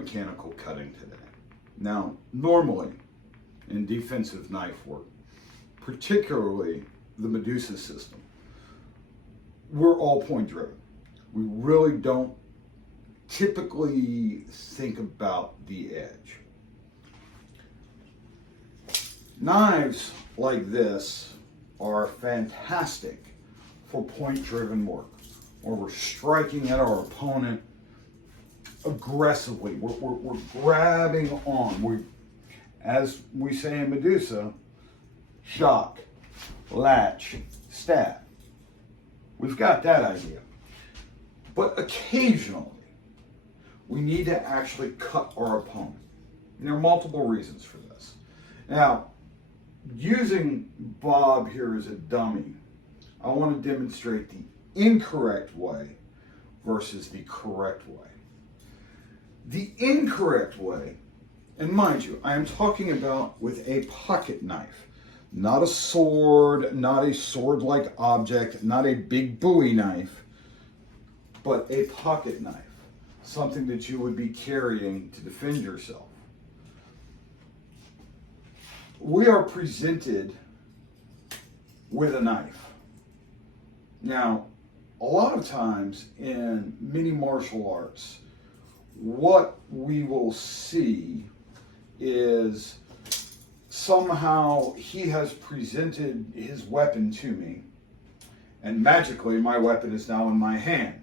biomechanical cutting today. Now, normally in defensive knife work, particularly the Medusa system, we're all point driven. We really don't typically think about the edge. Knives like this are fantastic for point driven work, where we're striking at our opponent aggressively. We're grabbing on. As we say in Medusa, shock, latch, stab. We've got that idea. But occasionally, we need to actually cut our opponent. And there are multiple reasons for this. Now, using Bob here as a dummy, I want to demonstrate the incorrect way versus the correct way. The incorrect way, and mind you, I am talking about with a pocket knife, not a sword, not a sword-like object, not a big Bowie knife, but a pocket knife, something that you would be carrying to defend yourself. We are presented with a knife. Now, a lot of times in many martial arts, what we will see is somehow he has presented his weapon to me, and magically my weapon is now in my hand.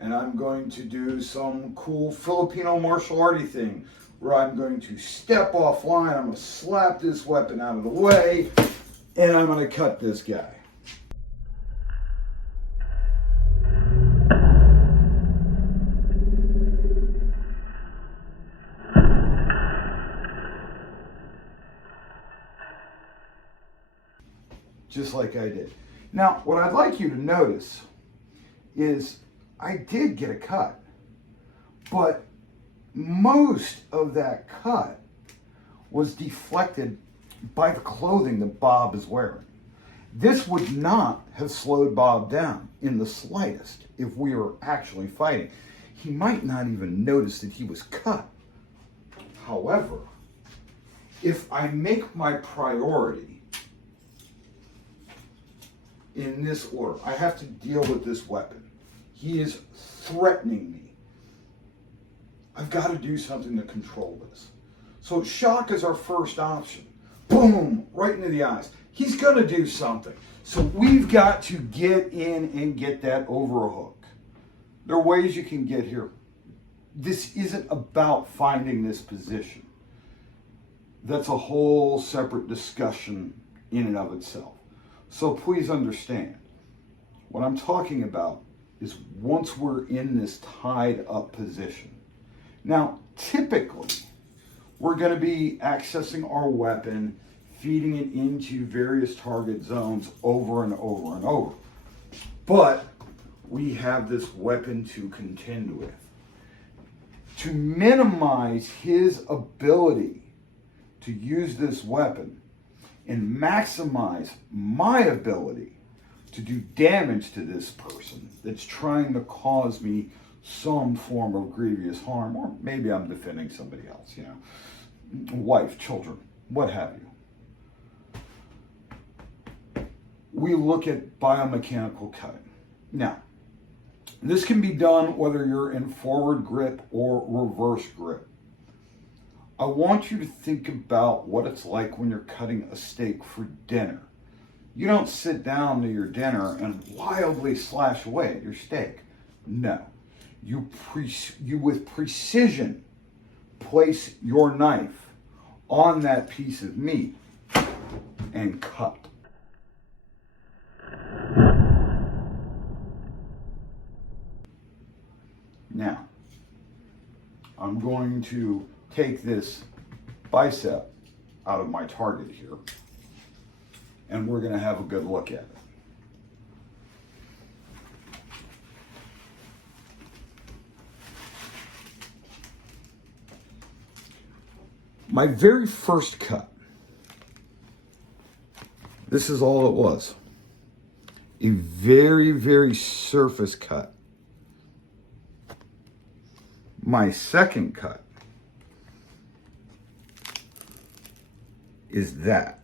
And I'm going to do some cool Filipino martial arty thing where I'm going to step offline, I'm going to slap this weapon out of the way, and I'm going to cut this guy. Just like I did. Now, what I'd like you to notice is I did get a cut, but most of that cut was deflected by the clothing that Bob is wearing. This would not have slowed Bob down in the slightest if we were actually fighting. He might not even notice that he was cut. However, if I make my priority in this order, I have to deal with this weapon. He is threatening me. I've got to do something to control this. So shock is our first option. Boom, right into the eyes. He's going to do something. So we've got to get in and get that overhook. There are ways you can get here. This isn't about finding this position. That's a whole separate discussion in and of itself. So please understand, what I'm talking about is once we're in this tied up position. Now, typically, we're going to be accessing our weapon, feeding it into various target zones over and over and over. But we have this weapon to contend with. To minimize his ability to use this weapon and maximize my ability to do damage to this person that's trying to cause me some form of grievous harm, or maybe I'm defending somebody else, wife, children, what have you. We look at biomechanical cutting. Now, this can be done whether you're in forward grip or reverse grip. I want you to think about what it's like when you're cutting a steak for dinner. You don't sit down to your dinner and wildly slash away at your steak. No. You with precision place your knife on that piece of meat and cut. Now, I'm going to take this bicep out of my target here, and we're going to have a good look at it. My very first cut, this is all it was. A very, very surface cut. My second cut is that.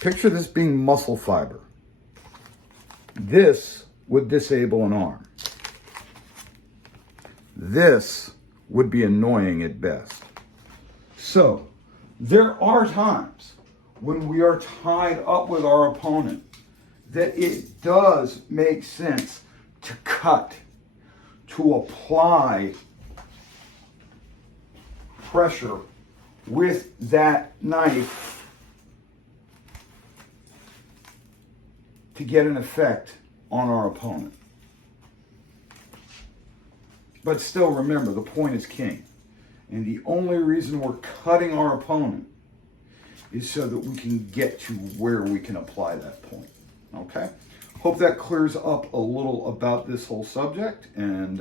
Picture this being muscle fiber. This would disable an arm. This would be annoying at best. So, there are times when we are tied up with our opponent that it does make sense to cut, to apply pressure with that knife to get an effect on our opponent. But still remember, the point is king. And the only reason we're cutting our opponent is so that we can get to where we can apply that point. Okay? Hope that clears up a little about this whole subject. And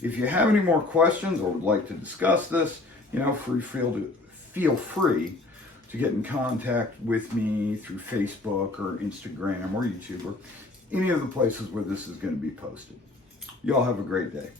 if you have any more questions or would like to discuss this, feel free to get in contact with me through Facebook or Instagram or YouTube or any of the places where this is going to be posted. Y'all have a great day.